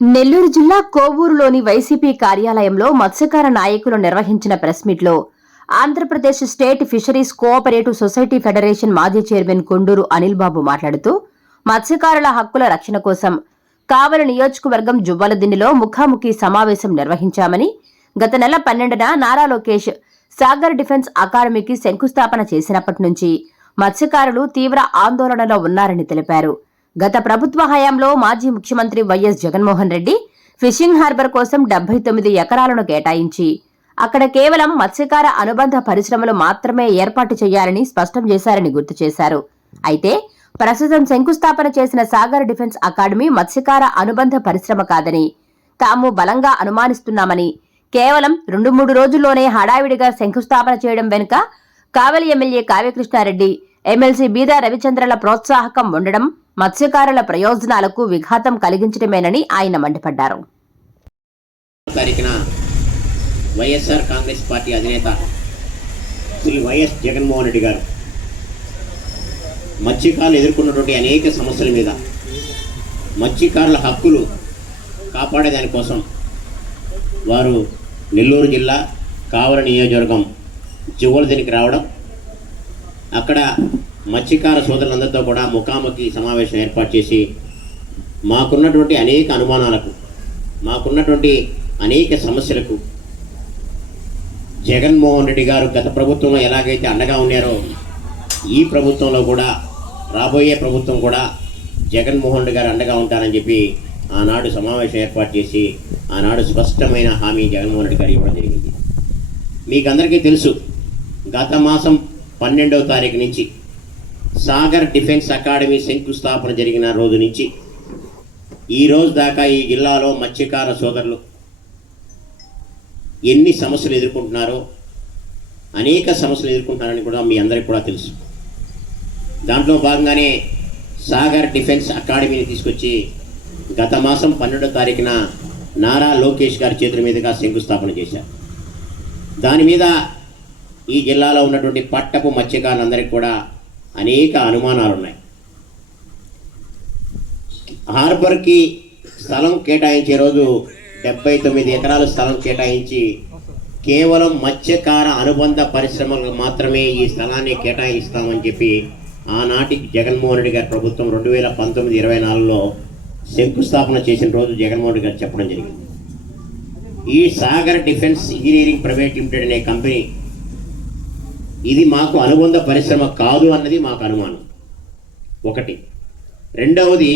నెల్లూరు జిల్లా కోవూరులోని వైసీపీ కార్యాలయంలో మత్స్యకార నాయకులు నిర్వహించిన ప్రెస్ మీట్లో Andhra Pradesh state fisheries cooperative society federation మాజీ చైర్మన్ కొండూరు అనిల్ బాబు మాట్లాడుతూ మత్స్యకారుల హక్కుల రక్షణ కోసం కావలి నియోజకవర్గం జువ్వలదిన్నెలో ముఖాముఖి సమావేశం నిర్వహించామని, గత నెల 12న నారా లోకేష్ సాగర్ డిఫెన్స్ అకాడమీకి శంకుస్థాపన చేసినప్పటి నుంచి మత్స్యకారులు తీవ్ర ఆందోళనలో ఉన్నారని తెలిపారు. గత ప్రభుత్వ హయాంలో మాజీ ముఖ్యమంత్రి YS Jaganmohan Reddy fishing harbour కోసం 79 ఎకరాలను కేటాయించి అక్కడ కేవలం మత్స్యకార అనుబంధ పరిశ్రమలు మాత్రమే ఏర్పాటు చేయాలని స్పష్టం చేశారని గుర్తు చేశారు. అయితే ప్రస్తుతం శంకుస్థాపన చేసిన సాగర్ డిఫెన్స్ అకాడమీ మత్స్యకార అనుబంధ పరిశ్రమ కాదని తాము బలంగా అనుమానిస్తున్నామని, కేవలం 2-3 రోజుల్లోనే హడావిడిగా శంకుస్థాపన చేయడం వెనుక కావలి ఎమ్మెల్యే కావ్యకృష్ణారెడ్డి, ఎమ్మెల్సీ బీదా రవిచంద్రల ప్రోత్సాహకం ఉండడం మత్స్యకారుల ప్రయోజనాలకు విఘాతం కలిగించడమేనని ఆయన మండిపడ్డారు. వైఎస్ఆర్ కాంగ్రెస్ పార్టీ అధినేత శ్రీ వైఎస్ జగన్మోహన్ రెడ్డి గారు మత్స్యకారులు ఎదుర్కొన్నటువంటి అనేక సమస్యల మీద, మత్స్యకారుల హక్కులు కాపాడేదానికోసం వారు నెల్లూరు జిల్లా కావలి నియోజకవర్గం జువ్వలదిన్నెకి రావడం, అక్కడ మత్స్యకార సోదరులందరితో కూడా ముఖాముఖి సమావేశం ఏర్పాటు చేసి మాకున్నటువంటి అనేక అనుమానాలకు, మాకున్నటువంటి అనేక సమస్యలకు జగన్మోహన్ రెడ్డి గారు గత ప్రభుత్వంలో ఎలాగైతే అండగా ఉన్నారో ఈ ప్రభుత్వంలో కూడా, రాబోయే ప్రభుత్వం కూడా జగన్మోహన్ రెడ్డి గారు అండగా ఉంటారని చెప్పి ఆనాడు సమావేశం ఏర్పాటు చేసి ఆనాడు స్పష్టమైన హామీ జగన్మోహన్ రెడ్డి గారు ఇవ్వడం జరిగింది. మీకు అందరికీ తెలుసు, గత మాసం 12వ తారీఖు నుంచి సాగర్ డిఫెన్స్ అకాడమీ శంకుస్థాపన జరిగిన రోజు నుంచి ఈ రోజు దాకా ఈ జిల్లాలో మత్స్యకార సోదరులు ఎన్ని సమస్యలు ఎదుర్కొంటున్నారో, అనేక సమస్యలు ఎదుర్కొంటున్నారని కూడా మీ అందరికీ కూడా తెలుసు. దాంట్లో భాగంగానే సాగర్ డిఫెన్స్ అకాడమీని తీసుకొచ్చి గత మాసం 12వ తారీఖున నారా లోకేష్ గారి చేతుల మీదుగా శంకుస్థాపన చేశారు. దాని మీద ఈ జిల్లాలో ఉన్నటువంటి పట్టపు మత్స్యకారులందరికీ కూడా అనేక అనుమానాలు ఉన్నాయి. హార్బర్కి స్థలం కేటాయించే రోజు 79 ఎకరాల స్థలం కేటాయించి కేవలం మత్స్యకార అనుబంధ పరిశ్రమలకు మాత్రమే ఈ స్థలాన్ని కేటాయిస్తామని చెప్పి ఆనాటి జగన్మోహన్ రెడ్డి గారి ప్రభుత్వం 2019-24లో శంకుస్థాపన చేసిన రోజు జగన్మోహన్ రెడ్డి గారు చెప్పడం జరిగింది. ఈ Sagar defence engineering private limited అనే కంపెనీ ఇది మాకు అనుబంధ పరిశ్రమ కాదు అన్నది మాకు అనుమానం ఒకటి. రెండవది,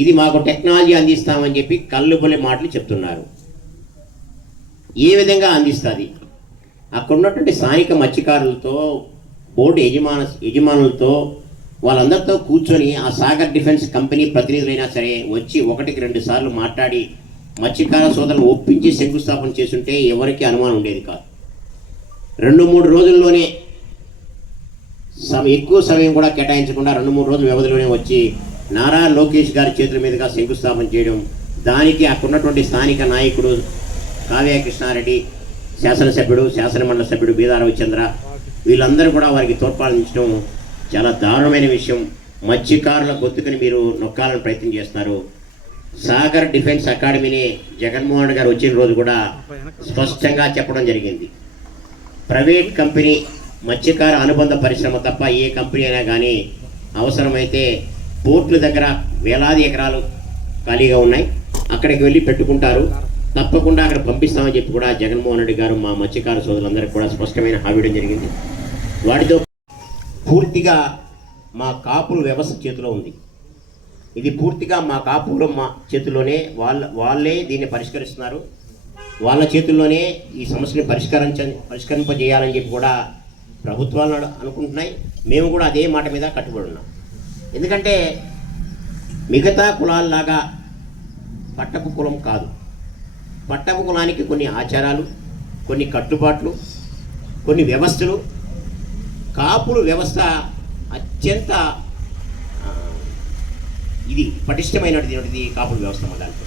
ఇది మాకు టెక్నాలజీ అందిస్తామని చెప్పి కల్లుబొలి మాటలు చెప్తున్నారు. ఏ విధంగా అందిస్తుంది? అక్కడ ఉన్నటువంటి స్థానిక మత్స్యకారులతో, బోర్డు యజమానులతో వాళ్ళందరితో కూర్చొని ఆ సాగర్ డిఫెన్స్ కంపెనీ ప్రతినిధులైనా సరే వచ్చి 1-2 సార్లు మాట్లాడి మత్స్యకార సోదరులను ఒప్పించి శంకుస్థాపన చేస్తుంటే ఎవరికి అనుమానం ఉండేది కాదు. 2-3 రోజుల్లోనే ఎక్కువ సమయం కూడా కేటాయించకుండా 2-3 రోజుల వ్యవధిలోనే వచ్చి నారా లోకేష్ గారి చేతుల మీదుగా శంకుస్థాపన చేయడం, దానికి అక్కడున్నటువంటి స్థానిక నాయకుడు కావ్యకృష్ణారెడ్డి, శాసనసభ్యుడు, శాసనమండలి సభ్యుడు బీదా రవిచంద్ర, వీళ్ళందరూ కూడా వారికి తోడ్పాటించడం చాలా దారుణమైన విషయం. మత్స్యకారుల గొంతుకని మీరు నొక్కాలని ప్రయత్నం చేస్తున్నారు. సాగర్ డిఫెన్స్ అకాడమీని జగన్మోహన్ గారు వచ్చిన రోజు కూడా స్పష్టంగా చెప్పడం జరిగింది. ప్రైవేట్ కంపెనీ మత్స్యకార అనుబంధ పరిశ్రమ తప్ప ఏ కంపెనీ అయినా కానీ అవసరమైతే పోర్టుల దగ్గర వేలాది ఎకరాలు ఖాళీగా ఉన్నాయి, అక్కడికి వెళ్ళి పెట్టుకుంటారు, తప్పకుండా అక్కడ పంపిస్తామని చెప్పి కూడా జగన్మోహన్ రెడ్డి గారు మా మత్స్యకార సోదరులందరికీ కూడా స్పష్టమైన హామీ ఇవ్వడం జరిగింది. వాటితో పూర్తిగా మా కాపుల వ్యవస్థ చేతిలో ఉంది. ఇది పూర్తిగా మా కాపులు మా చేతుల్లోనే వాళ్ళే దీన్ని పరిష్కరిస్తున్నారు. వాళ్ళ చేతుల్లోనే ఈ సమస్యని పరిష్కరింపజేయాలని చెప్పి కూడా ప్రభుత్వాలు అనుకుంటున్నాయి. మేము కూడా అదే మాట మీద కట్టుబడి ఉన్నాం. ఎందుకంటే మిగతా కులాల్లాగా పట్టపు కులం కాదు. పట్టపు కులానికి కొన్ని ఆచారాలు, కొన్ని కట్టుబాట్లు, కొన్ని వ్యవస్థలు. కాపులు వ్యవస్థ అత్యంత ఇది పటిష్టమైనది కాపుల వ్యవస్థ. దాంట్లో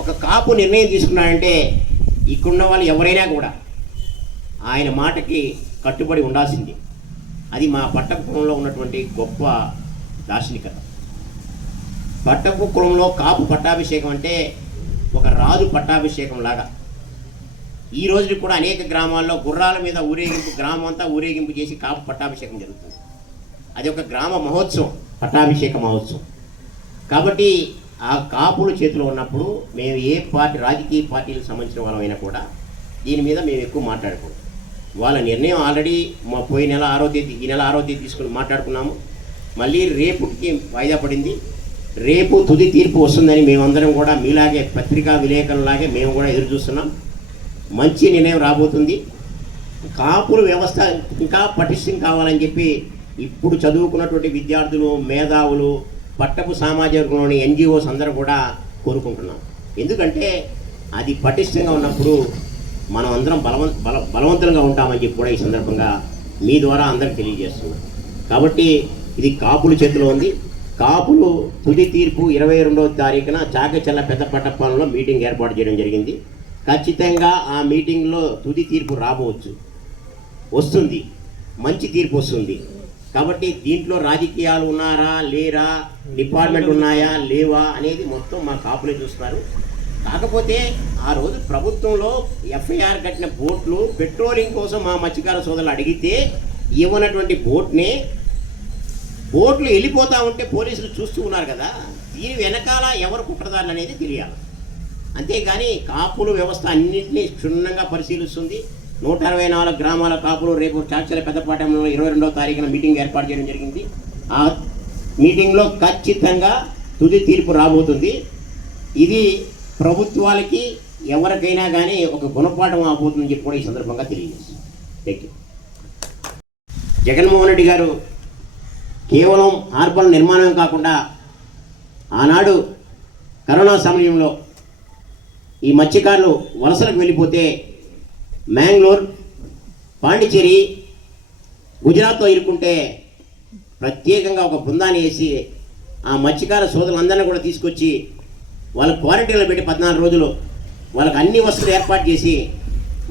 ఒక కాపు నిర్ణయం తీసుకున్నాడంటే ఇక్కడున్న వాళ్ళు ఎవరైనా కూడా ఆయన మాటకి కట్టుబడి ఉండాల్సింది. అది మా పట్టపురంలో ఉన్నటువంటి గొప్ప దార్శనికత. పట్టపు కులంలో కాపు పట్టాభిషేకం అంటే ఒక రాజు పట్టాభిషేకం లాగా. ఈ రోజు కూడా అనేక గ్రామాల్లో గుర్రాల మీద ఊరేగింపు, గ్రామం అంతా ఊరేగింపు చేసి కాపు పట్టాభిషేకం జరుగుతుంది. అది ఒక గ్రామ మహోత్సవం, పట్టాభిషేక మహోత్సవం. కాబట్టి ఆ కాపుల చేతిలో ఉన్నప్పుడు మేము ఏ పార్టీ, రాజకీయ పార్టీలకు సంబంధించిన వాళ్ళమైనా కూడా దీని మీద మేము ఎక్కువ మాట్లాడుకోం. వాళ్ళ నిర్ణయం ఆల్రెడీ మా పోయిన నెల 6వ తేదీ, ఈ నెల 6వ తేదీ తీసుకుని మాట్లాడుకున్నాము. మళ్ళీ రేపుకి వాయిదా పడింది. రేపు తుది తీర్పు వస్తుందని మేమందరం కూడా మీలాగే పత్రికా విలేకరులాగే మేము కూడా ఎదురు చూస్తున్నాం. మంచి నిర్ణయం రాబోతుంది. కాపుల వ్యవస్థ ఇంకా పటిష్టం కావాలని చెప్పి ఇప్పుడు చదువుకున్నటువంటి విద్యార్థులు, మేధావులు, పట్టపు సామాజికంలోని NGOs అందరూ కూడా కోరుకుంటున్నాం. ఎందుకంటే అది పటిష్టంగా ఉన్నప్పుడు మనం అందరం బలవంతంగా ఉంటామని చెప్పి కూడా ఈ సందర్భంగా మీ ద్వారా అందరికి తెలియజేస్తున్నాం. కాబట్టి ఇది కాపుల చేతిలో ఉంది. కాపులు తుది తీర్పు 22వ తారీఖున చాకచల్ల పెద్ద పట్టపాలెంలో మీటింగ్ ఏర్పాటు చేయడం జరిగింది. ఖచ్చితంగా ఆ మీటింగ్లో తుది తీర్పు రాబోవచ్చు, వస్తుంది, మంచి తీర్పు వస్తుంది. కాబట్టి దీంట్లో రాజకీయాలు ఉన్నారా లేరా, డిపార్ట్మెంట్ ఉన్నాయా లేవా అనేది మొత్తం మా కాపులే చూస్తున్నారు. కాకపోతే ఆ రోజు ప్రభుత్వంలో FIR కట్టిన బోట్లు పెట్రోలింగ్ కోసం మా మత్స్యకార సోదరులు అడిగితే ఇవ్వనటువంటి బోట్లు వెళ్ళిపోతూ ఉంటే పోలీసులు చూస్తూ ఉన్నారు కదా. దీని వెనకాల ఎవరు కుట్రదారులు అనేది తెలియాలి. అంతేగాని కాపుల వ్యవస్థ అన్నింటినీ క్షుణ్ణంగా పరిశీలిస్తుంది. 164 గ్రామాల కాపులు రేపు చాకచల్ల పెద్దపాటెంలో 22వ తారీఖున మీటింగ్ ఏర్పాటు చేయడం జరిగింది. ఆ మీటింగ్లో ఖచ్చితంగా తుది తీర్పు రాబోతుంది. ఇది ప్రభుత్వాలకి ఎవరికైనా కానీ ఒక గుణపాఠం అవబోతుందని చెప్పి కూడా ఈ సందర్భంగా తెలియజేస్తుంది. Thank you. జగన్మోహన్ రెడ్డి గారు కేవలం హార్బర్ నిర్మాణం కాకుండా ఆనాడు కరోనా సమయంలో ఈ మత్స్యకారులు వలసలకు వెళ్ళిపోతే మ్యాంగ్లూర్, పాండిచేరి, గుజరాత్లో ఇరుక్కుంటే ప్రత్యేకంగా ఒక బృందాన్ని వేసి ఆ మత్స్యకార సోదరులందరినీ కూడా తీసుకొచ్చి వాళ్ళ క్వారంటైన్లో పెట్టి 14 రోజులు వాళ్ళకి అన్ని వసతులు ఏర్పాటు చేసి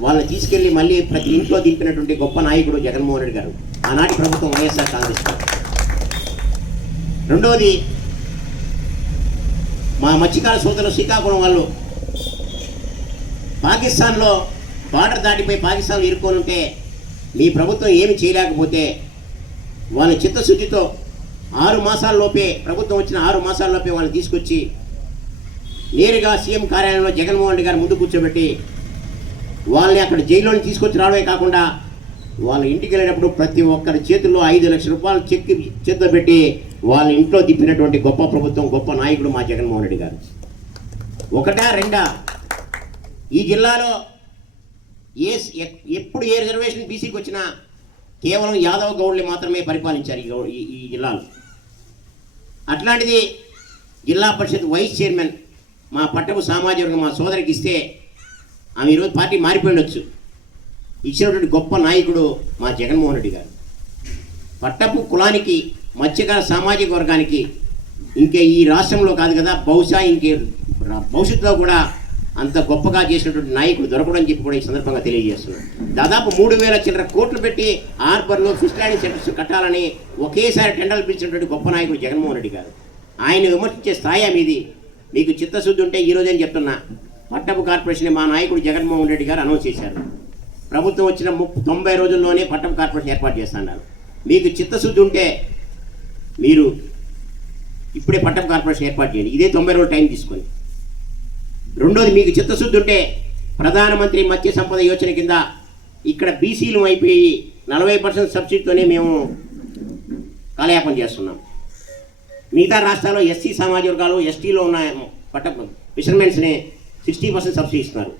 వాళ్ళని తీసుకెళ్ళి మళ్ళీ ప్రతి ఇంట్లో దింపినటువంటి గొప్ప నాయకుడు జగన్మోహన్ రెడ్డి గారు, ఆనాటి ప్రభుత్వం వైఎస్ఆర్ కాంగ్రెస్. రెండవది, మా మత్స్యకార సోదరులు శ్రీకాకుళం వాళ్ళు పాకిస్తాన్లో బార్డర్ దాటిపోయి పాకిస్తాన్లో ఇరుక్కొని ఉంటే మీ ప్రభుత్వం ఏమి చేయలేకపోతే వాళ్ళ చిత్తశుద్ధితో 6 మాసాల్లోపే, ప్రభుత్వం వచ్చిన 6 మాసాల్లోపే వాళ్ళని తీసుకొచ్చి నేరుగా సీఎం కార్యాలయంలో జగన్మోహన్ రెడ్డి గారు ముందు కూర్చోబెట్టి వాళ్ళని అక్కడ జైల్లోని తీసుకొచ్చి రావడమే కాకుండా వాళ్ళ ఇంటికి వెళ్ళేటప్పుడు ప్రతి ఒక్కరి చేతుల్లో 5 లక్షల రూపాయలు చెక్ చేతిలో పెట్టి వాళ్ళ ఇంట్లో తిప్పినటువంటి గొప్ప ప్రభుత్వం, గొప్ప నాయకుడు మా జగన్మోహన్ రెడ్డి గారు. ఒకటా రెండా, ఈ జిల్లాలో ఎప్పుడు ఏ రిజర్వేషన్ బీసీకి వచ్చినా కేవలం యాదవ్ గౌడ్లు మాత్రమే పరిపాలించారు ఈ జిల్లాలో. అట్లాంటిది జిల్లా పరిషత్ వైస్ చైర్మన్ మా పట్టపు సామాజిక వర్గం మా సోదరికి ఇస్తే ఆమె ఈరోజు పార్టీ మారిపోయిండొచ్చు. ఇచ్చినటువంటి గొప్ప నాయకుడు మా జగన్మోహన్ రెడ్డి గారు. పట్టపు కులానికి, మత్స్యకార సామాజిక వర్గానికి ఇంకే ఈ రాష్ట్రంలో కాదు కదా, బహుశా ఇంకే భవిష్యత్తులో కూడా అంత గొప్పగా చేసినటువంటి నాయకుడు దొరకడం చెప్పి కూడా ఈ సందర్భంగా తెలియజేస్తున్నాను. దాదాపు 3,000 చిల్లర కోట్లు పెట్టి హార్బర్లో ఫిష్ ల్యాండింగ్ సెంటర్స్ కట్టాలని ఒకేసారి టెండర్లు పిలిచినటువంటి గొప్ప నాయకుడు జగన్మోహన్ రెడ్డి గారు. ఆయన విమర్శించే స్థాయి మీది. మీకు చిత్తశుద్ధి ఉంటే ఈరోజేం చెప్తున్నా, పట్టపు కార్పొరేషన్ మా నాయకుడు జగన్మోహన్ రెడ్డి గారు అనౌన్స్ చేశారు. ప్రభుత్వం వచ్చిన 90 రోజుల్లోనే పట్టపు కార్పొరేషన్ ఏర్పాటు చేస్తున్నారు. మీకు చిత్తశుద్ధి ఉంటే మీరు ఇప్పుడే పట్టపు కార్పొరేషన్ ఏర్పాటు చేయండి, ఇదే 90 రోజులు టైం తీసుకొని. రెండోది, మీకు చిత్తశుద్ధి ఉంటే ప్రధానమంత్రి మత్స్య సంపద యోజన కింద ఇక్కడ బీసీలు అయిపోయి 40% సబ్సిడీతోనే మేము కాలయాపన చేస్తున్నాం. మిగతా రాష్ట్రాల్లో ఎస్సీ సామాజిక వర్గాలు, ఎస్టీలో ఉన్న పట్టపు ఫిషర్మెన్స్ని 60% సబ్సిడీ ఇస్తున్నారు.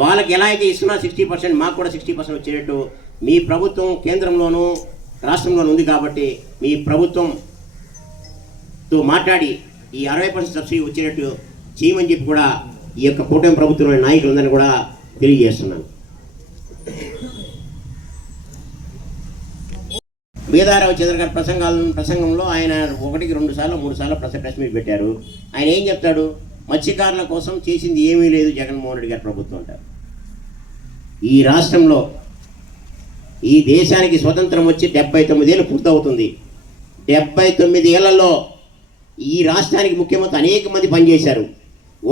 వాళ్ళకి ఎలా అయితే ఇస్తున్నా 60% మాకు కూడా 60% వచ్చేటట్టు మీ ప్రభుత్వం కేంద్రంలోనూ రాష్ట్రంలోనూ ఉంది. కాబట్టి మీ ప్రభుత్వంతో మాట్లాడి ఈ 60% సబ్సిడీ వచ్చేటట్టు చేయమని చెప్పి కూడా ఈ యొక్క కూటమి ప్రభుత్వంలోని నాయకులందరినీ కూడా తెలియజేస్తున్నాను. బీదారావు చంద్ర గారి ప్రసంగంలో ఆయన 1కి 2 సార్లు 3 సార్లు ప్రెస్ మీట్ పెట్టారు. ఆయన ఏం చెప్తాడు, మత్స్యకారుల కోసం చేసింది ఏమీ లేదు జగన్మోహన్ రెడ్డి గారి ప్రభుత్వం అంటారు. ఈ రాష్ట్రంలో, ఈ దేశానికి స్వతంత్రం వచ్చి 79 ఏళ్ళు పూర్తవుతుంది. 79 ఏళ్లలో ఈ రాష్ట్రానికి ముఖ్యమంత్రి అనేక మంది పనిచేశారు.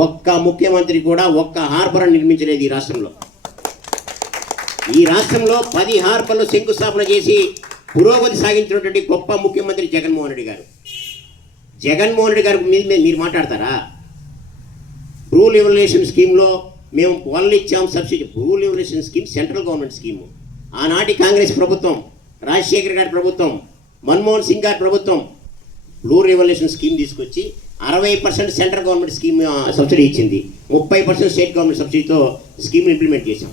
ఒక్క ముఖ్యమంత్రి కూడా ఒక్క హార్బర్ నిర్మించలేదు ఈ రాష్ట్రంలో. ఈ రాష్ట్రంలో 10 హార్బర్లు శంకుస్థాపన చేసి పురోగతి సాగించినటువంటి గొప్ప ముఖ్యమంత్రి జగన్మోహన్ రెడ్డి గారు. జగన్మోహన్ రెడ్డి గారి మీద మీరు మాట్లాడతారా? బ్రూ లిబరేషన్ స్కీమ్లో మేము వాళ్ళు ఇచ్చాం subsidy. Bru liberation scheme central government scheme. ఆనాటి కాంగ్రెస్ ప్రభుత్వం, రాజశేఖర్ గారి ప్రభుత్వం, మన్మోహన్ సింగ్ గారి ప్రభుత్వం బ్లూ రివల్యూషన్ స్కీమ్ తీసుకొచ్చి 60% సెంట్రల్ గవర్నమెంట్ స్కీమ్ సబ్సిడీ ఇచ్చింది. 30% స్టేట్ గవర్నమెంట్ సబ్సిడీతో స్కీమ్ ఇంప్లిమెంట్ చేశాం.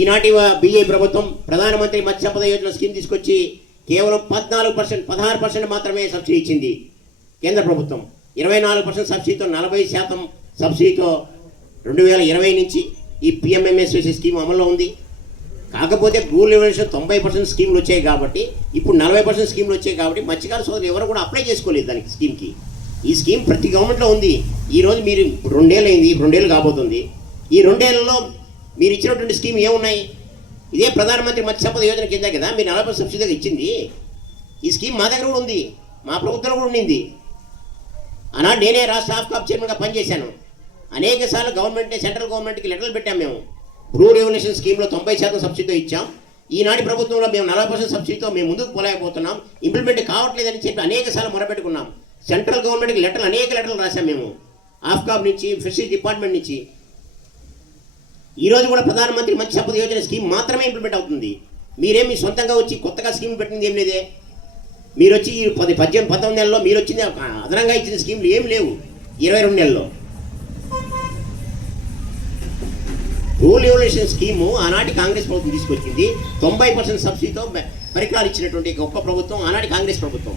ఈనాటి బీజేపీ ప్రభుత్వం ప్రధానమంత్రి మత్స్య సంపద యోజన స్కీమ్ తీసుకొచ్చి కేవలం 14%, 16% మాత్రమే సబ్సిడీ ఇచ్చింది కేంద్ర ప్రభుత్వం. 24% సబ్సిడీతో, 40% సబ్సిడీతో 2020 నుంచి ఈ పిఎంఎంఎస్ఎస్సి స్కీమ్ అమల్లో ఉంది. కాకపోతే బ్లూ లిబరేషన్ 90% స్కీమ్లు వచ్చాయి కాబట్టి, ఇప్పుడు 40% స్కీమ్లు వచ్చాయి కాబట్టి మత్స్యకార సోదరులు ఎవరు కూడా అప్లై చేసుకోలేదు దానికి స్కీమ్కి. ఈ స్కీమ్ ప్రతి గవర్నమెంట్లో ఉంది. ఈరోజు మీరు 2 ఏళ్ళు అయింది, 2 ఏళ్ళు కాబోతుంది. ఈ 2 ఏళ్లలో మీరు ఇచ్చినటువంటి స్కీమ్ ఏమున్నాయి? ఇదే ప్రధానమంత్రి మత్స్య సంపద యోజన కింద కదా మీరు 40% సబ్సిడీగా ఇచ్చింది. ఈ స్కీమ్ మా దగ్గర కూడా ఉంది, మా ప్రభుత్వంలో కూడా ఉండింది. ఆనాడు నేనే రాష్ట్ర ఆఫ్కాప్ చైర్మన్గా పనిచేశాను. అనేక సార్లు సెంట్రల్ గవర్నమెంట్కి లెటర్లు పెట్టాం. మేము బ్లూ రెవల్యూషన్ స్కీమ్లో 90% సబ్సిడీతో ఇచ్చాం. ఈనాటి ప్రభుత్వంలో మేము 40% సబ్సిడీతో మేము ముందుకు పోలేకపోతున్నాం, ఇంప్లిమెంట్ కావట్లేదని చెప్పి అనేక సార్లు మొరపెట్టుకున్నాం. సెంట్రల్ గవర్నమెంట్కి అనేక లెటర్లు రాశాం మేము, ఆఫ్కాప్ నుంచి, ఫిషరీస్ డిపార్ట్మెంట్ నుంచి. ఈరోజు కూడా ప్రధానమంత్రి మత్స్య సంపద యోజన స్కీమ్ మాత్రమే ఇంప్లిమెంట్ అవుతుంది. మీరేమి సొంతంగా వచ్చి కొత్తగా స్కీమ్ పెట్టింది ఏం లేదే. మీరు వచ్చి 18-19 నెలల్లో మీరు వచ్చింది అదనంగా ఇచ్చిన స్కీమ్లు ఏం లేవు. 22 నెలల్లో రూల్ రెవల్యూషన్ స్కీము ఆనాటి కాంగ్రెస్ ప్రభుత్వం తీసుకొచ్చింది. 90% సబ్సిడీతో పరికరాలు ఇచ్చినటువంటి గొప్ప ప్రభుత్వం ఆనాటి కాంగ్రెస్ ప్రభుత్వం.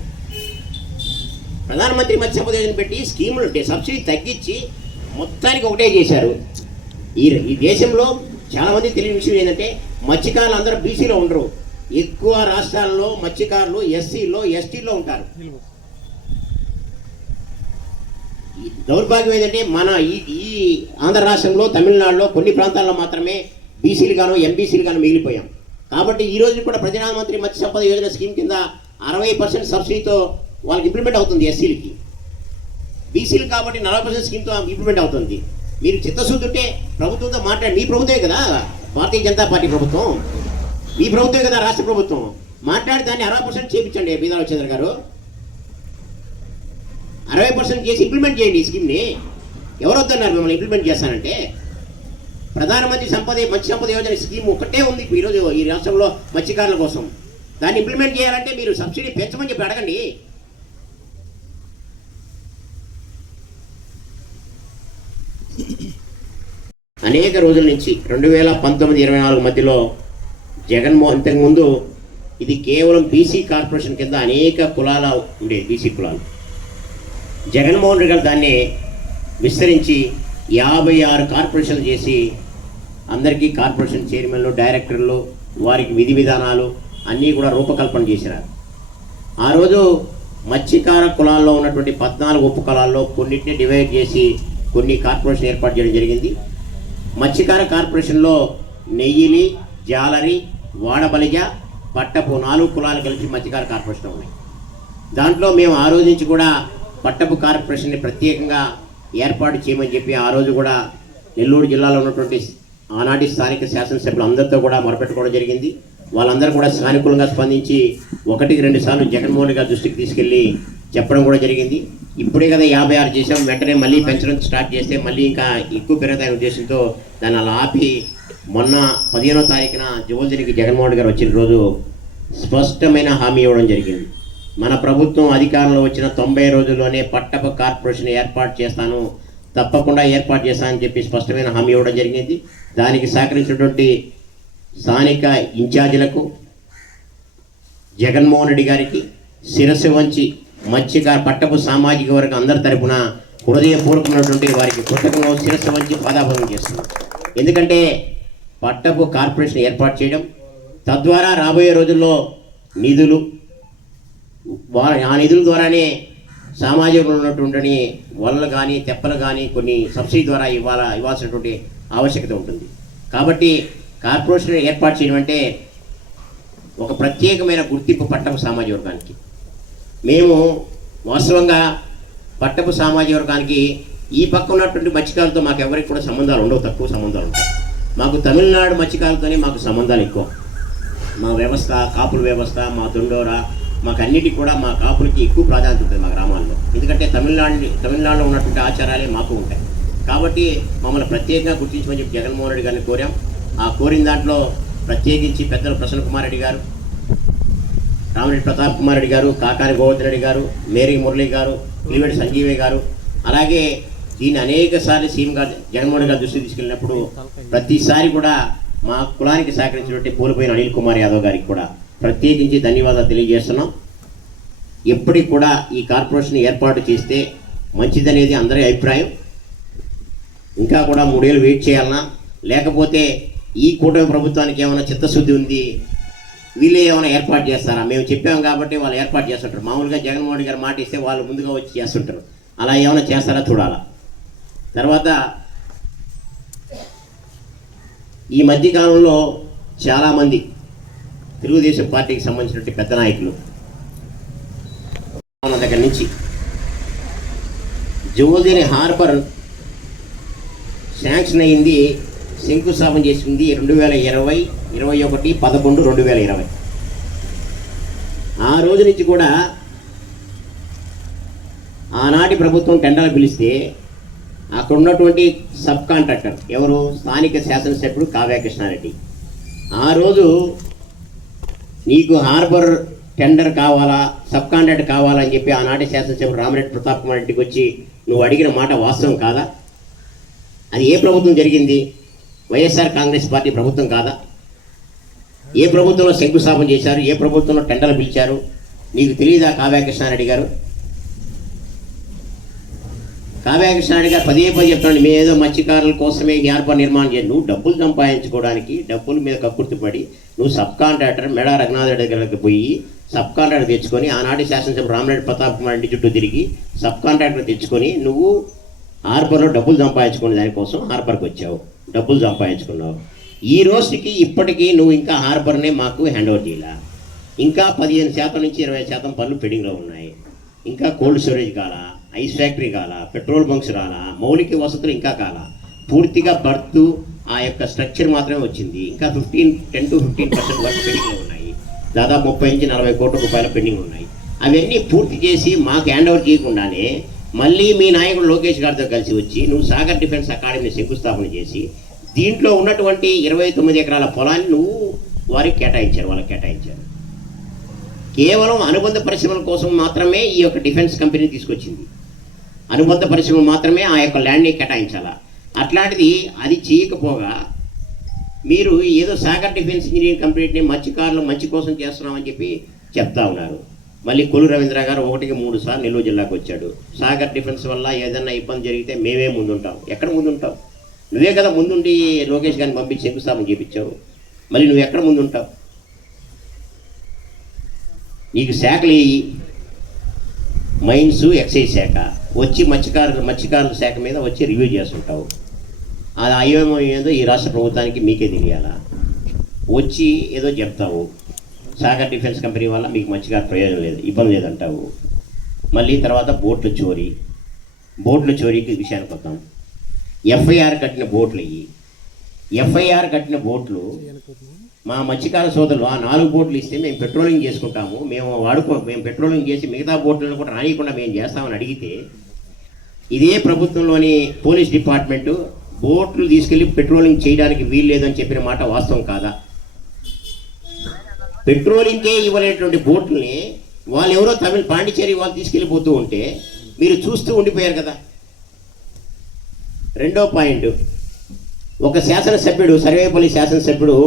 ప్రధానమంత్రి మత్స్య సంపద యోజన పెట్టి స్కీములు సబ్సిడీ తగ్గించి మొత్తానికి ఒకటే చేశారు. ఈ దేశంలో చాలామంది తెలియని విషయం ఏంటంటే మత్స్యకారులు అందరూ బీసీలో ఉండరు. ఎక్కువ రాష్ట్రాల్లో మత్స్యకారులు ఎస్సీలో, ఎస్టీలో ఉంటారు. దౌర్భాగ్యం ఏంటంటే మన ఈ ఆంధ్ర రాష్ట్రంలో, తమిళనాడులో కొన్ని ప్రాంతాల్లో మాత్రమే బీసీలు గాను, ఎంబీసీలు గాను మిగిలిపోయాం. కాబట్టి ఈ రోజు కూడా ప్రధానమంత్రి మత్స్య సంపద యోజన స్కీమ్ కింద 60% సబ్సిడీతో వాళ్ళకి ఇంప్లిమెంట్ అవుతుంది. ఎస్సీలకి, బీసీలు కాబట్టి 40% స్కీమ్తో ఇంప్లిమెంట్ అవుతుంది. మీరు చిత్తశుద్ధి ఉంటే ప్రభుత్వంతో మాట్లాడి, మీ ప్రభుత్వమే కదా భారతీయ జనతా పార్టీ ప్రభుత్వం, మీ ప్రభుత్వమే కదా రాష్ట్ర ప్రభుత్వం, మాట్లాడి దాన్ని 60% చేయించండి. బీదారావు చంద్ర గారు 60% చేసి ఇంప్లిమెంట్ చేయండి ఈ స్కీమ్ని. ఎవరు వద్దన్నారు మిమ్మల్ని ఇంప్లిమెంట్ చేస్తానంటే? ప్రధానమంత్రి మత్స్య సంపద యోజన స్కీమ్ ఒకటే ఉంది ఈరోజు ఈ రాష్ట్రంలో మత్స్యకారుల కోసం. దాన్ని ఇంప్లిమెంట్ చేయాలంటే మీరు సబ్సిడీ పెంచమని చెప్పి అడగండి. అనేక రోజుల నుంచి 2019-24 మధ్యలో జగన్మోహన్, ఇంతకుముందు ఇది కేవలం బీసీ కార్పొరేషన్ కింద అనేక కులాల ఉండేది, బీసీ కులాలు. జగన్మోహన్ రెడ్డి గారు దాన్ని విస్తరించి 56 కార్పొరేషన్లు చేసి అందరికీ కార్పొరేషన్ చైర్మన్లు, డైరెక్టర్లు, వారికి విధి విధానాలు అన్నీ కూడా రూపకల్పన చేసినారు. ఆ రోజు మత్స్యకార కులాల్లో ఉన్నటువంటి 14 ఉప కులాల్లో కొన్నింటిని డివైడ్ చేసి కొన్ని కార్పొరేషన్ ఏర్పాటు చేయడం జరిగింది. మత్స్యకార కార్పొరేషన్లో నెయ్యిలి, జాలరి, వాడబలిజ, పట్టపు 4 కులాలు కలిపి మత్స్యకార కార్పొరేషన్ ఉన్నాయి. దాంట్లో మేము ఆ రోజు నుంచి కూడా పట్టపు కార్పొరేషన్ని ప్రత్యేకంగా ఏర్పాటు చేయమని చెప్పి ఆ రోజు కూడా నెల్లూరు జిల్లాలో ఉన్నటువంటి ఆనాటి స్థానిక శాసనసభ్యులు అందరితో కూడా మొరపెట్టుకోవడం జరిగింది. వాళ్ళందరూ కూడా సానుకూలంగా స్పందించి 1-2 సార్లు జగన్మోహన్ రెడ్డి గారి దృష్టికి తీసుకెళ్ళి చెప్పడం కూడా జరిగింది. ఇప్పుడే కదా 56 చేసాం, వెంటనే మళ్ళీ పెంచడం స్టార్ట్ చేస్తే మళ్ళీ ఇంకా ఎక్కువ పెరుగుతాయనే ఉద్దేశంతో దాన్ని అలా ఆపి మొన్న 15వ తారీఖున జువల్జీకి జగన్మోహన్ రెడ్డి గారు వచ్చిన రోజు స్పష్టమైన హామీ ఇవ్వడం జరిగింది. మన ప్రభుత్వం అధికారంలో వచ్చిన 90 రోజుల్లోనే పట్టపు కార్పొరేషన్ ఏర్పాటు చేస్తాను, తప్పకుండా ఏర్పాటు చేస్తానని చెప్పి స్పష్టమైన హామీ ఇవ్వడం జరిగింది. దానికి సహకరించినటువంటి స్థానిక ఇన్ఛార్జీలకు, జగన్మోహన్ రెడ్డి గారికి శిరస్సు వంచి మత్స్యకార పట్టపు సామాజిక వర్గం అందరి తరపున హృదయపూర్వకమైనటువంటి వారికి కృతజ్ఞతలు శిరస్సు వంచి పాదాభంగం చేస్తున్నాం. ఎందుకంటే పట్టపు కార్పొరేషన్ ఏర్పాటు చేయడం, తద్వారా రాబోయే రోజుల్లో నిధులు, ఆ నిధుల ద్వారానే సామాజికంలో ఉన్నటువంటి వలలు కానీ, తెప్పలు కానీ కొన్ని సబ్సిడీ ద్వారా ఇవ్వాల్సినటువంటి ఆవశ్యకత ఉంటుంది. కాబట్టి కార్పొరేషన్ ఏర్పాటు చేయడం అంటే ఒక ప్రత్యేకమైన గుర్తింపు పట్టపు సామాజిక వర్గానికి. మేము వాస్తవంగా పట్టపు సామాజిక వర్గానికి ఈ పక్క ఉన్నటువంటి మత్స్యకారులతో మాకు ఎవరికి కూడా సంబంధాలు ఉండవు, తక్కువ సంబంధాలు ఉంటాయి. మాకు తమిళనాడు మత్స్యకారులతోనే మాకు సంబంధాలు ఎక్కువ. మా వ్యవస్థ, కాపుల వ్యవస్థ, మా తుండోర, మాకు అన్నిటికీ కూడా మా కాపులకి ఎక్కువ ప్రాధాన్యత ఉంటుంది మా గ్రామాల్లో. ఎందుకంటే తమిళనాడులో ఉన్నటువంటి ఆచారాలే మాకు ఉంటాయి. కాబట్టి మమ్మల్ని ప్రత్యేకంగా గుర్తించమని చెప్పి జగన్మోహన్ రెడ్డి గారిని కోరాం. ఆ కోరిన దాంట్లో ప్రత్యేకించి పెద్దలు ప్రసన్న కుమార్ రెడ్డి గారు, రామిరెడ్డి ప్రతాప్ కుమార్ రెడ్డి గారు, కాకాని గోవర్ధన్ రెడ్డి గారు, మేరీ మురళి గారు, క్లివేటి సంజీవయ్య గారు, అలాగే దీన్ని అనేక సార్లు సీఎం గారు జగన్మోహన్ రెడ్డి గారు దృష్టికి తీసుకెళ్ళినప్పుడు ప్రతిసారి కూడా మా కులానికి సహకరించినటువంటి పోలిపోయిన అనిల్ కుమార్ యాదవ్ గారికి కూడా ప్రత్యేకించి ధన్యవాదాలు తెలియజేస్తున్నాం. ఎప్పటికి కూడా ఈ కార్పొరేషన్ ఏర్పాటు చేస్తే మంచిదనేది అందరి అభిప్రాయం. ఇంకా కూడా 3 ఏళ్ళు వెయిట్ చేయాలన్నా, లేకపోతే ఈ కూటమి ప్రభుత్వానికి ఏమైనా చిత్తశుద్ధి ఉంది, వీళ్ళే ఏమైనా ఏర్పాటు చేస్తారా? మేము చెప్పాము కాబట్టి వాళ్ళు ఏర్పాటు చేస్తుంటారు. మామూలుగా జగన్మోహన్ రెడ్డి గారు మాట ఇస్తే వాళ్ళు ముందుగా వచ్చి చేస్తుంటారు. అలా ఏమైనా చేస్తారా చూడాలా. తర్వాత ఈ మధ్యకాలంలో చాలామంది తెలుగుదేశం పార్టీకి సంబంధించినటువంటి పెద్ద నాయకులు ఉన్న దగ్గర నుంచి జోల్దేని హార్బర్ శాంక్షన్ అయింది, శంకుస్థాపన చేసింది 2020-21-11-2020. ఆ రోజు నుంచి కూడా ఆనాటి ప్రభుత్వం టెండర్లు పిలిస్తే అక్కడ ఉన్నటువంటి సబ్ కాంట్రాక్టర్ ఎవరు, స్థానిక శాసనసభ్యుడు కావ్య కృష్ణారెడ్డి. ఆ రోజు నీకు హార్బర్ టెండర్ కావాలా, సబ్ కాంట్రాక్టర్ కావాలని చెప్పి ఆనాటి శాసనసభ్యుడు రామిరెడ్డి ప్రతాప్ కుమార్ రెడ్డికి వచ్చి నువ్వు అడిగిన మాట వాస్తవం కాదా? అది ఏ ప్రభుత్వం జరిగింది? వైఎస్ఆర్ కాంగ్రెస్ పార్టీ ప్రభుత్వం కాదా? ఏ ప్రభుత్వంలో శంకుస్థాపన చేశారు? ఏ ప్రభుత్వంలో టెండర్లు పిలిచారు? నీకు తెలియదా కావ్య కృష్ణారెడ్డి గారు? కావ్య కృష్ణారెడ్డి గారు పదే చెప్తాను, మేము ఏదో మత్స్యకారుల కోసమే హార్బర్ నిర్మాణం చేయాలి. నువ్వు డబ్బులు సంపాదించుకోవడానికి డబ్బుల మీద కక్కుర్తిపడి నువ్వు సబ్ కాంట్రాక్టర్ మెడా రఘునాథ్ రెడ్డి దగ్గరికి పోయి సబ్ కాంట్రాక్టర్ తెచ్చుకొని ఆనాటి శాసనసభ రామిరెడ్డి ప్రతాప్ కుమార్ రెడ్డి చుట్టూ తిరిగి సబ్ కాంట్రాక్టర్ తెచ్చుకొని నువ్వు హార్బర్లో డబ్బులు సంపాదించుకునే దానికోసం హార్బర్కి వచ్చావు, డబ్బులు సంపాదించుకున్నావు. ఈ రోజుకి ఇప్పటికీ నువ్వు ఇంకా హార్బర్నే మాకు హ్యాండ్ ఓవర్ చేయాల. ఇంకా 15% నుంచి 20% పనులు పెండింగ్లో ఉన్నాయి. ఇంకా కోల్డ్ స్టోరేజ్ కాలా, ఐస్ ఫ్యాక్టరీ కాలా, పెట్రోల్ బంక్స్ రాలా, మౌలిక వసతులు ఇంకా కాలా. పూర్తిగా బర్త్ ఆ యొక్క స్ట్రక్చర్ మాత్రమే వచ్చింది. ఇంకా 10-15% వరకు పెండింగ్లో ఉన్నాయి. దాదాపు 30 నుంచి 40 కోట్ల రూపాయల పెండింగ్ ఉన్నాయి. అవన్నీ పూర్తి చేసి మాకు హ్యాండ్ ఓవర్ చేయకుండానే మళ్ళీ మీ నాయకుడు లోకేష్ గారితో కలిసి వచ్చి నువ్వు సాగర్ డిఫెన్స్ అకాడమీ శంకుస్థాపన చేసి దీంట్లో ఉన్నటువంటి 29 ఎకరాల పొలాన్ని నువ్వు వాళ్ళకి కేటాయించారు. కేవలం అనుబంధ పరిశ్రమల కోసం మాత్రమే ఈ యొక్క డిఫెన్స్ కంపెనీ తీసుకొచ్చింది. అనుబంధ పరిశ్రమలు మాత్రమే ఆ యొక్క ల్యాండ్ని కేటాయించాలా. అట్లాంటిది అది చేయకపోగా మీరు ఏదో సాగర్ డిఫెన్స్ ఇంజనీరింగ్ కంపెనీని మత్స్యకారులు మంచి కోసం చేస్తున్నామని చెప్పి చెప్తా ఉన్నారు. మళ్ళీ కొల్లు రవీంద్ర గారు 1-3 సార్లు నెల్లూరు జిల్లాకు వచ్చాడు. సాగర్ డిఫెన్స్ వల్ల ఏదైనా ఇబ్బంది జరిగితే మేమే ముందుంటాం. ఎక్కడ ముందుంటావు? నువ్వే కదా ముందుండి లోకేష్ గారిని పంపించి శంకుస్థాపన చేయించావు. మళ్ళీ నువ్వు ఎక్కడ ముందుంటావు? నీకు శాఖలు మైన్స్, ఎక్సైజ్ శాఖ వచ్చి మత్స్యకారుల శాఖ మీద వచ్చి రివ్యూ చేస్తుంటావు. అది అయోమయం ఏదో ఈ రాష్ట్ర ప్రభుత్వానికి మీకే తెలియాలా. వచ్చి ఏదో చెప్తావు, సాగర్ డిఫెన్స్ కంపెనీ వల్ల మీకు మత్స్యకారు ప్రయోజనం లేదు, ఇబ్బంది లేదంటావు. మళ్ళీ తర్వాత బోట్ల చోరీకి విషయానికి వద్దాం. ఎఫ్ఐఆర్ కట్టిన బోట్లు మా మత్స్యకార సోదరులు ఆ 4 బోట్లు ఇస్తే మేము పెట్రోలింగ్ చేసుకుంటాము, మేము పెట్రోలింగ్ చేసి మిగతా బోట్లను కూడా రానియకుండా మేము చేస్తామని అడిగితే ఇదే ప్రభుత్వంలోని పోలీస్ డిపార్ట్మెంటు బోట్లు తీసుకెళ్ళి పెట్రోలింగ్ చేయడానికి వీలు లేదని చెప్పిన మాట వాస్తవం కాదా? పెట్రోలింగ్కే ఇవ్వలేటువంటి బోట్లని వాళ్ళు ఎవరో పాండిచేరి వాళ్ళు తీసుకెళ్ళిపోతూ ఉంటే మీరు చూస్తూ ఉండిపోయారు కదా. రెండో పాయింట్, ఒక శాసనసభ్యుడు, సర్వేపల్లి శాసనసభ్యుడు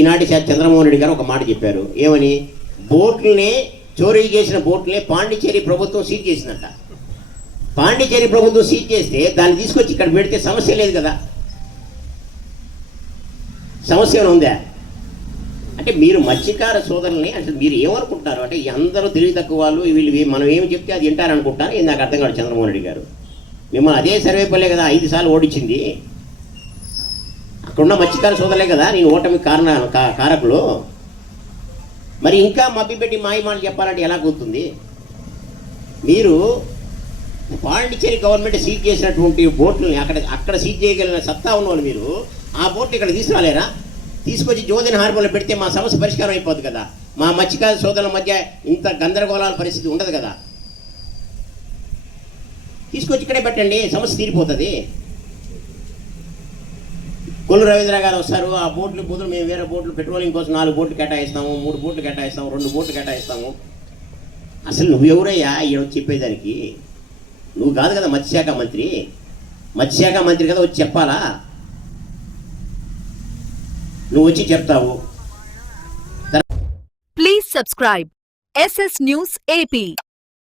ఈనాటి చంద్రమోహన్ రెడ్డి గారు ఒక మాట చెప్పారు. ఏమని? చోరీ చేసిన బోట్లనే పాండిచేరి ప్రభుత్వం సీజ్ చేసిందంట. పాండిచేరి ప్రభుత్వం సీజ్ చేస్తే దాన్ని తీసుకొచ్చి ఇక్కడ పెడితే సమస్య లేదు కదా. సమస్య ఉందా? అంటే మీరు మత్స్యకార సోదరుల్ని అంటే మీరు ఏమనుకుంటున్నారు? అంటే అందరూ తెలివి తక్కువ వాళ్ళు, వీళ్ళు మనం ఏమి చెప్తే అది వింటారనుకుంటారు. ఇది నాకు అర్థం కాదు. చంద్రమోహన్ రెడ్డి గారు మిమ్మల్ని అదే సర్వేపల్లే కదా 5 సార్లు ఓడించింది. అక్కడున్న మత్స్యకార సోదరులే కదా నేను ఓటమి కారకులు. మరి ఇంకా మభ్యపెట్టి మాయమాటలు చెప్పాలంటే ఎలా కుదురుతుంది? మీరు పాండిచ్చేరి గవర్నమెంట్ సీజ్ చేసినటువంటి బోట్లని అక్కడ సీజ్ చేయగలిగిన సత్తా ఉన్న వాళ్ళు మీరు ఆ బోట్లు ఇక్కడ తీసుకురాలేరా? తీసుకొచ్చి జోదిన హార్బర్లో పెడితే మా సమస్య పరిష్కారం అయిపోద్ది కదా. మా మత్స్యకార సోదరుల మధ్య ఇంత గందరగోళాల పరిస్థితి ఉండదు కదా. తీసుకొచ్చి ఇక్కడే పెట్టండి, సమస్య తీరిపోతుంది. కొల్లు రవీంద్ర గారు వస్తారు, ఆ బోట్లు బదులు మేము వేరే బోట్లు పెట్రోలింగ్ కోసం 4 బోట్లు కేటాయిస్తాము, 3 బోట్లు కేటాయిస్తాము, 2 బోట్లు కేటాయిస్తాము. అసలు నువ్వు ఎవరయ్యా ఈయన చెప్పేదానికి? నువ్వు కాదు కదా మత్స్యశాఖ మంత్రి. మత్స్యశాఖ మంత్రి కదా వచ్చి చెప్పాలా? నువ్వు వచ్చి చెప్తావు. Please subscribe SS News AP.